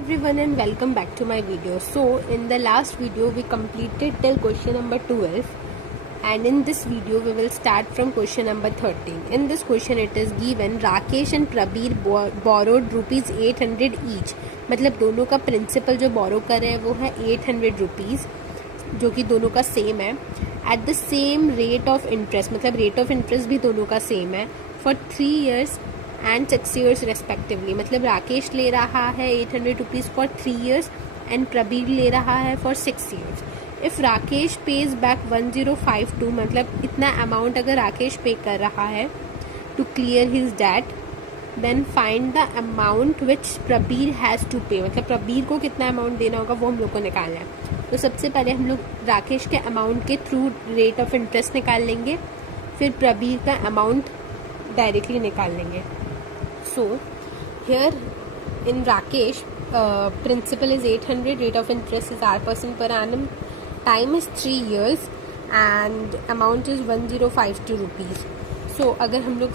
everyone and welcome back to my video. So in the last video we completed till question number 12 and in this video we will start from question number 13. In this question it is given Rakesh and Prabir borrowed rupees 800 each. मतलब दोनों का principal जो बोरो कर रहे हैं वो है 800 rupees जो कि दोनों का सेम है at the same rate of interest. मतलब रेट ऑफ इंटरेस्ट भी दोनों का सेम है for 3 years and 6 years respectively. मतलब राकेश ले रहा है 800 rupees for 3 years and Prabir ले रहा है for 6 years. If Rakesh page back 1052, मतलब इतना अमाउंट अगर राकेश पे कर रहा है to clear his debt, then find the amount which Prabir has to pay. मतलब प्रबीर को कितना अमाउंट देना होगा वो हम लोग को निकालना है. तो सबसे पहले हम लोग राकेश के अमाउंट के थ्रू रेट ऑफ इंटरेस्ट निकाल लेंगे, फिर प्रबीर का अमाउंट डायरेक्टली निकाल लेंगे. So here in Rakesh, principal is 800, rate of interest is R% per annum, time is 3 years and amount is 1052 rupees. So अगर हम लोग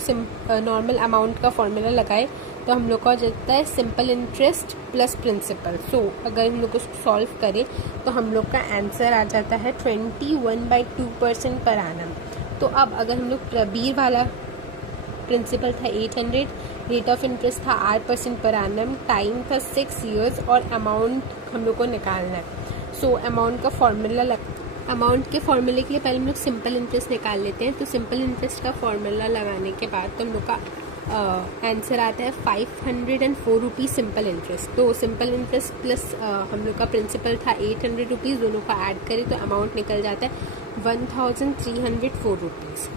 नॉर्मल अमाउंट का फॉर्मूला लगाए तो हम लोग का हो जाता है सिंपल इंटरेस्ट प्लस प्रिंसिपल. सो अगर हम लोग उसको सॉल्व करें तो हम लोग का आंसर आ जाता है 21/2% पर annum. तो अब अगर हम लोग प्रबीर वाला प्रिंसिपल था 800, रेट ऑफ इंटरेस्ट था 8% पर एनम, टाइम था 6 years और अमाउंट हम लोग को निकालना है. सो अमाउंट के फॉर्मूले के लिए पहले हम लोग सिंपल इंटरेस्ट निकाल लेते हैं. तो सिंपल इंटरेस्ट का फॉर्मूला लगाने के बाद तो हम लोग का आंसर आता है 504 रुपीज़ सिंपल इंटरेस्ट. तो सिंपल इंटरेस्ट प्लस हम लोग का प्रिंसिपल था 800 रुपीज़, दोनों का ऐड करें तो अमाउंट निकल जाता है 1304 rupees.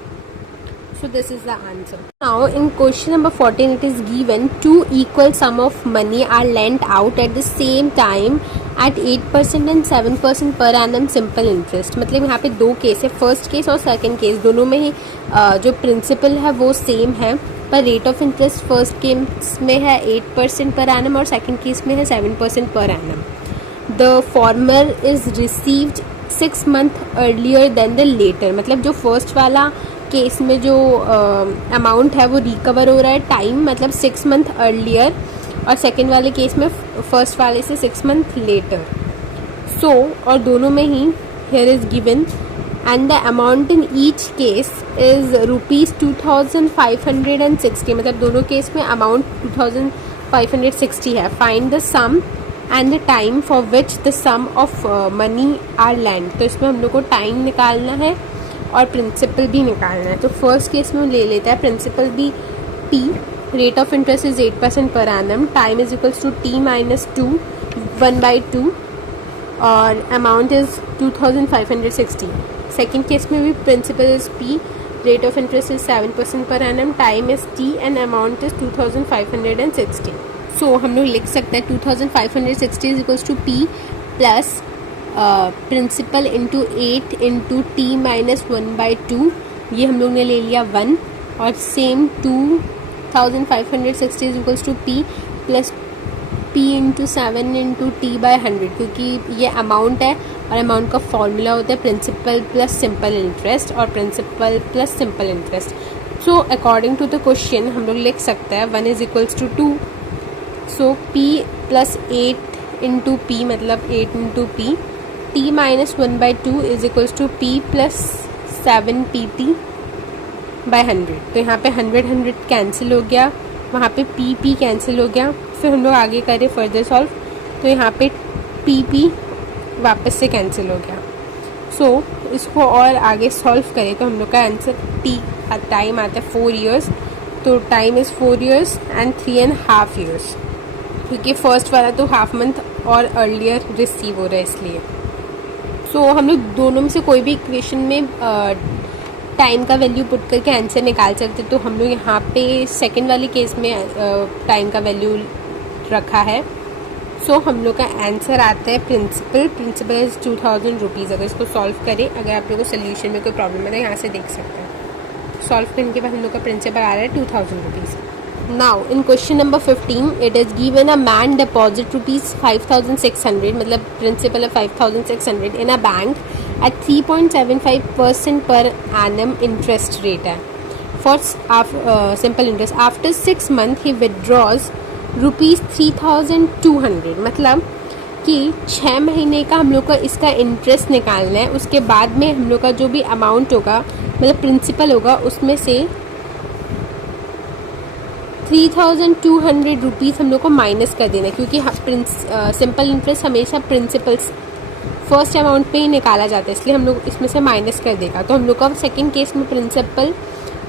So this is the answer. Now in question number 14 it is given two equal sum of money are lent out at the same time at 8% and 7% per annum simple interest. मतलब यहाँ पे दो case है, first case और second case, दोनों में ही जो principal है वो सेम है पर rate of interest first case में है 8% पर एनम और सेकंड केस में है 7% per annum. The former is received 6 months earlier than the latter. मतलब जो फर्स्ट वाला केस में जो अमाउंट है वो रिकवर हो रहा है टाइम मतलब 6 months अर्लियर और सेकेंड वाले केस में फर्स्ट वाले से 6 months लेटर. सो और दोनों में ही here is given and the amount in each case is rupees 2560. मतलब दोनों केस में अमाउंट 2560 है. Find the sum and the time for which the sum of money are lend. तो इसमें हम लोग को टाइम निकालना है और प्रिंसिपल भी निकालना है. तो फर्स्ट केस में ले लेता है प्रिंसिपल भी P, rate of interest is 8% per annum, time is equals to T minus 2 1/2 और अमाउंट इज 2560. सेकेंड केस में भी principal is P, rate of interest is 7% per annum, time is T and amount is 2560. So हम लोग लिख सकते हैं 2560 is equals to P plus principal into 8 into T minus 1/2, ये हम लोग ने ले लिया 1 और same 2560 is equals to P plus P into 7 into T/100 क्योंकि ये अमाउंट है और अमाउंट का फॉर्मूला होता है प्रिंसिपल प्लस सिंपल इंटरेस्ट और principal plus simple interest. So according to the question हम लोग लिख सकते हैं 1 is equals to 2. So P plus 8 into P मतलब 8 into P, T minus 1/2 is equals to P plus 7 PT by 100. तो यहाँ पे 100 कैंसिल हो गया, वहाँ पे PP कैंसिल हो गया. फिर हम लोग आगे करें फर्दर सॉल्व तो यहाँ पे PP वापस से कैंसिल हो गया. सो इसको और आगे सॉल्व करें तो हम लोग का आंसर T टाइम आता है 4 years. तो time is 4 years and 3.5 years क्योंकि फर्स्ट वाला तो हाफ मंथ और अर्लियर रिसीव हो रहा है इसलिए. सो हम लोग दोनों में से कोई भी इक्वेशन में टाइम का वैल्यू पुट करके आंसर निकाल सकते. तो हम लोग यहाँ पे सेकंड वाले केस में टाइम का वैल्यू रखा है. सो हम लोग का आंसर आता है प्रिंसिपल इज 2000 रुपीज़. अगर इसको सॉल्व करें, अगर आप लोगों को सोल्यूशन में कोई प्रॉब्लम है तो यहाँ से देख सकते हैं. सॉल्व करने के बाद हम लोग का प्रिंसिपल आ रहा है 2000 rupees. Now in question number 15 it is given a man deposit rupees 5600 मतलब principal है 5600 in a bank at 3.75% per annum interest rate है for simple interest. After 6 months he withdraws ₹3,200, मतलब कि 6 महीने का हम लोग को इसका इंटरेस्ट निकालना है। उसके बाद में हम लोग का जो भी अमाउंट होगा, मतलब प्रिंसिपल होगा, उसमें से 3,200 रुपीज़ हम लोग को माइनस कर देना है, क्योंकि सिंपल इंटरेस्ट हमेशा प्रिंसिपल्स फर्स्ट अमाउंट पे ही निकाला जाता है, इसलिए हम लोग इसमें से माइनस कर देगा। तो हम लोग का सेकंड केस में प्रिंसिपल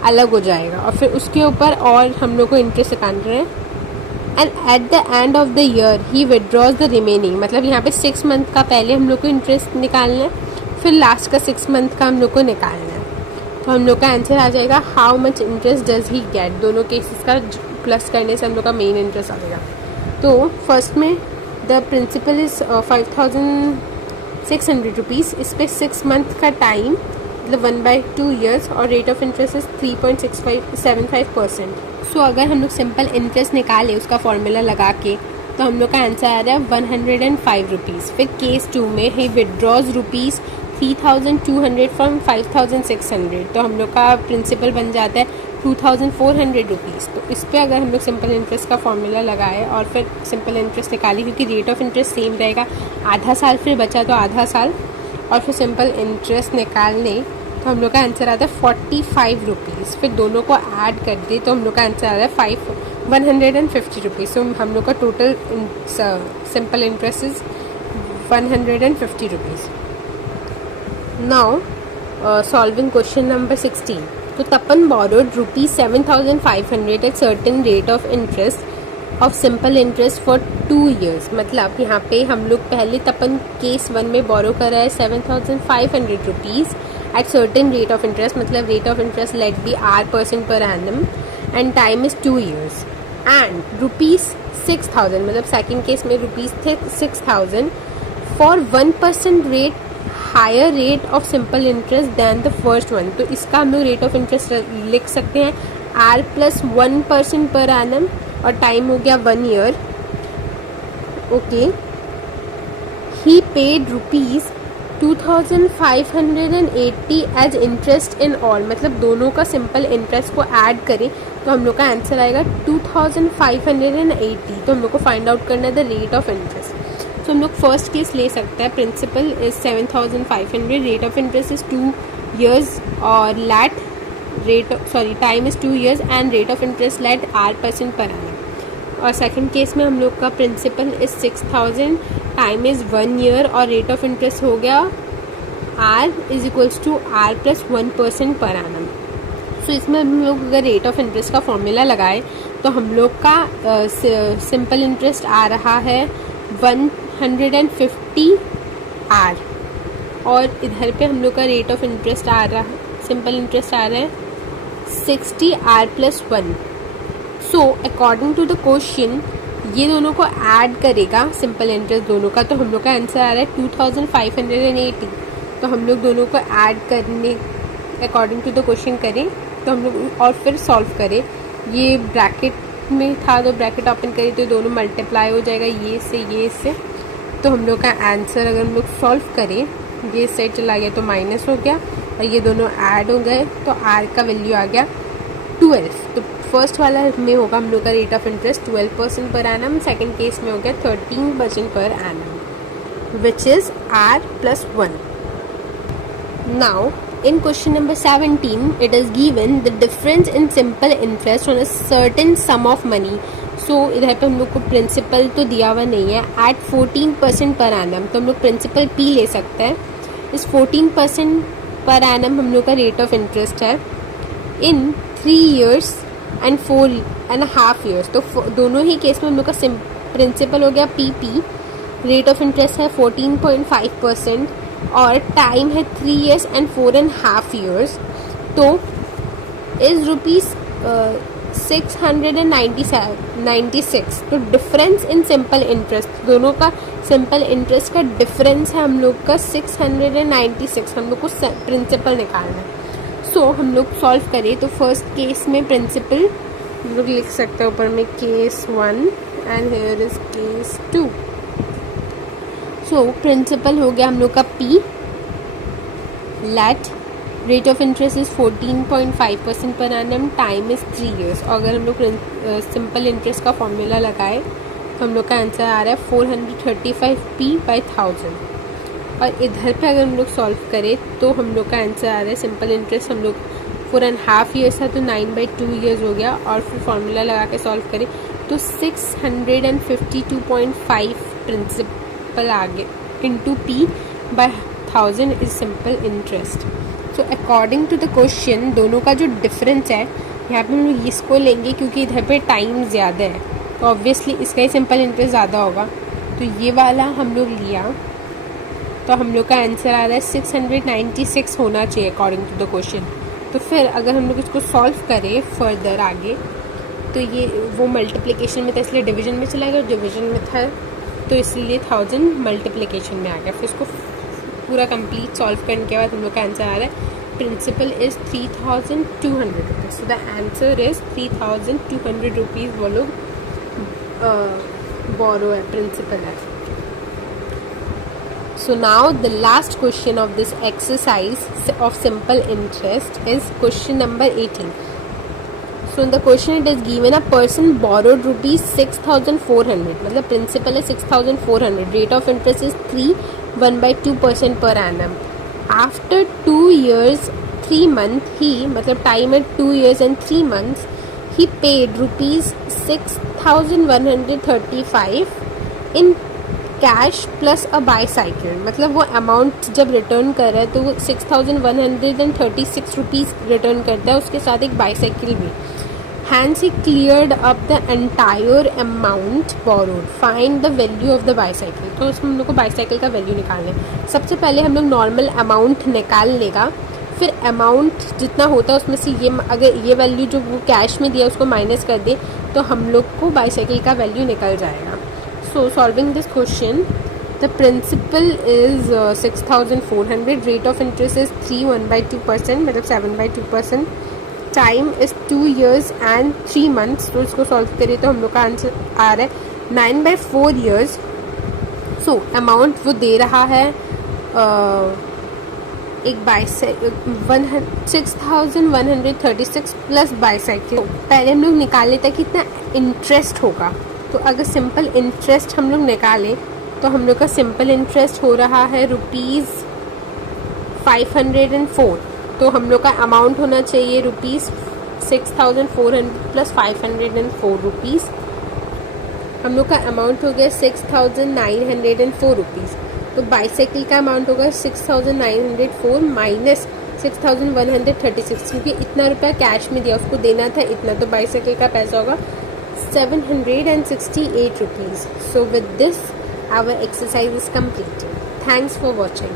अलग हो जाएगा और फिर उसके ऊपर और हम लोग को इंटरेस्ट निकालना है। And at the end of the year he withdraws the remaining, मतलब यहाँ पे 6 मंथ का पहले हम लोग को इंटरेस्ट निकालना है, फिर लास्ट का 6 मंथ का हम लोग को निकालना है। तो हम लोग का आंसर आ जाएगा how much interest does he get. दोनों केसेस का प्लस करने से हम लोग का मेन इंटरेस्ट आ जाएगा। तो फर्स्ट में द प्रिंसिपल इज़ 5,600 रुपीज़, इस पर 6 मंथ का टाइम, मतलब 1/2 ईयर्स, और रेट ऑफ इंटरेस्ट इज 3.75%। सो अगर हम लोग सिंपल इंटरेस्ट निकाले उसका फॉर्मूला लगा के, तो हम लोग का आंसर आ रहा है 105 रुपीज़। फिर केस 2 में ही विदड्रॉज ₹3,200 फ्रॉम 5,600, तो हम लोग का प्रिंसिपल बन जाता है 2,400 रुपीज़। तो इस पर अगर हम लोग सिंपल इंटरेस्ट का फॉर्मूला लगाए और फिर सिंपल इंटरेस्ट निकाले, क्योंकि रेट ऑफ इंटरेस्ट सेम रहेगा, आधा साल फिर बचा तो आधा साल, और फिर सिंपल इंटरेस्ट निकालने, तो हम लोग का आंसर आता है 45 रुपीज़। फिर दोनों को ऐड कर दे तो हम लोग का आंसर आ रहा है 150 रुपीज़। तो हम लोग का total simple interest is 150 rupees. Now solving question number 16। तो Tapan borrowed ₹7,500 at certain rate of interest of simple interest for 2 years। मतलब यहाँ पे हम लोग पहले तपन केस 1 में बोरो कर रहा है 7,500 rupees at certain rate of interest, मतलब rate of interest let be R% per annum and time is 2 years, and ₹6,000, मतलब सेकेंड केस में ₹6,000 for 1% rate higher rate of simple interest than the first one. तो इसका हम लोग rate of interest लिख सकते हैं R+1% पर एनम, और टाइम हो गया 1 year। Okay, he paid ₹2,580 as interest in all, मतलब दोनों का सिंपल इंटरेस्ट को ऐड करें तो हम लोग का आंसर आएगा 2,580। तो हम लोग को फाइंड आउट करना है द रेट ऑफ इंटरेस्ट। तो हम लोग फर्स्ट केस ले सकते हैं, principal is 7,500, rate of interest is 2 years, और time is 2 years and rate of interest let R% per annum. और सेकंड केस में हम लोग का principal is 6,000, time is 1 year, और रेट ऑफ इंटरेस्ट हो गया R is equals to R+1% per annum. सो इसमें हम लोग अगर रेट ऑफ इंटरेस्ट का फॉर्मूला लगाए तो हम लोग का सिंपल इंटरेस्ट आ रहा है 150 R, और इधर पे हम लोग का रेट ऑफ इंटरेस्ट आ रहा है, सिंपल इंटरेस्ट आ रहा है 60 R+1। So according to the question ये दोनों को ऐड करेगा सिंपल इंटरेस्ट दोनों का, तो हम लोग का आंसर आ रहा है 2,580। तो हम लोग दोनों को ऐड करने अकॉर्डिंग टू द क्वेश्चन करें तो हम लोग, और फिर सॉल्व करें। ये ब्रैकेट में था तो ब्रैकेट ओपन करें तो दोनों मल्टीप्लाई हो जाएगा, ये से। तो हम लोग का आंसर अगर हम लोग सॉल्व करें, ये साइड चला गया तो माइनस हो गया, और ये दोनों ऐड हो गए तो R का वैल्यू आ गया 12। तो फर्स्ट वाला में होगा हम लोग का rate of interest 12% per annum, second case में हो गया 13% per annum, which is R+1। Now in question number 17 it is given the difference in simple interest on a certain sum of money। so इधर पे हम लोग को principal तो दिया हुआ नहीं है, at 14% पर एनम, तो हम लोग प्रिंसिपल P ले सकते हैं। इस 14% पर एनम हम लोग का रेट ऑफ इंटरेस्ट है इन 3 years and 4.5 years। तो दोनों ही केस में हम लोग का प्रिंसिपल हो गया PP, रेट ऑफ इंटरेस्ट है 14.5%, और टाइम है 3 years and 4.5 years। तो इज ₹696। तो डिफरेंस इन सिंपल इंटरेस्ट, दोनों का सिंपल इंटरेस्ट का डिफरेंस है हम लोग का 696। हम लोग को प्रिंसिपल निकालना है। सो हम लोग सॉल्व करें तो फर्स्ट केस में प्रिंसिपल हम लोग लिख सकते हैं ऊपर में case 1 and here is case 2। So principal हो गया हम लोग का P, let rate of interest is 14.5% per annum, time is 3 years। और अगर हम लोग सिंपल इंटरेस्ट का फॉर्मूला लगाए तो हम लोग का आंसर आ रहा है 435p/1000। और इधर पे अगर हम लोग सॉल्व करें तो हम लोग का आंसर आ रहा है सिंपल इंटरेस्ट हम लोग 4.5 years था तो 9/2 years हो गया, और फिर फॉर्मूला लगा के सॉल्व करें तो 652.5 प्रिंसिपल आ गया into p/1000 is simple interest. So according to the question दोनों का जो डिफरेंस है यहाँ पे हम लोग इसको लेंगे क्योंकि इधर पे टाइम ज़्यादा है तो ऑब्वियसली इसका ही सिंपल इंटरेस्ट ज़्यादा होगा, तो ये वाला हम लोग लिया तो हम लोग का आंसर आ रहा है 696 होना चाहिए अकॉर्डिंग टू द क्वेश्चन। तो फिर अगर हम लोग इसको सॉल्व करें फर्दर आगे तो ये वो मल्टीप्लिकेशन में था इसलिए डिवीजन में चला गया, डिवीजन में था तो इसलिए 1000 मल्टीप्लिकेशन में आ गया। फिर इसको पूरा कंप्लीट सॉल्व करने के बाद हम लोग का आंसर आ रहा है principal is 3200 rupees. So the answer is 3200 rupees वो लोग बोरो है, प्रिंसिपल है। So now the last question of this exercise of simple interest is question number 18. So in the question it is given a person borrowed rupees 6400, मतलब principal है 6400, rate of interest is 3.1/2% per annum. After 2 years 3 months he, मतलब time है 2 years and 3 months, he paid rupees 6135 in cash plus a bicycle. मतलब वो amount जब return कर रहा है तो वो 6136 रुपीज़ रिटर्न करता है, उसके साथ एक बाईसाइकिल भी। Hence he cleared up the entire amount borrowed, find the value of the bicycle. तो उसमें हम लोग को बाईसाइकिल का वैल्यू निकालना है। सबसे पहले हम लोग नॉर्मल अमाउंट निकाल लेगा, फिर अमाउंट जितना होता है उसमें से ये अगर ये वैल्यू जो वो कैश में दिया उसको माइनस कर दे तो हम लोग को बाईसाइकिल का वैल्यू निकल जाएगा। So solving this question, the principal is 6400, rate of interest is 3.1/2%, मतलब 7/2%, time is 2 years and 3 months। तो इसको सॉल्व करिए तो हम लोग का आंसर आ रहा है 9/4 years। सो अमाउंट वो दे रहा है एक 6136 प्लस बाईसाइकिल। पहले हम लोग निकाल लेते हैं कितना इंटरेस्ट होगा, तो अगर सिंपल इंटरेस्ट हम लोग निकालें तो हम लोग का सिंपल इंटरेस्ट हो रहा है ₹504। तो हम लोग का अमाउंट होना चाहिए ₹6400 प्लस 504 रुपीज़। हम लोग का अमाउंट हो गया 6904 रुपीज़। तो बाईसाइकिल का अमाउंट होगा 6904 माइनस 6136, क्योंकि इतना रुपया कैश में दिया उसको देना था इतना, तो बाईसाइकिल का पैसा होगा 768 rupees. So with this, our exercise is completed. Thanks for watching.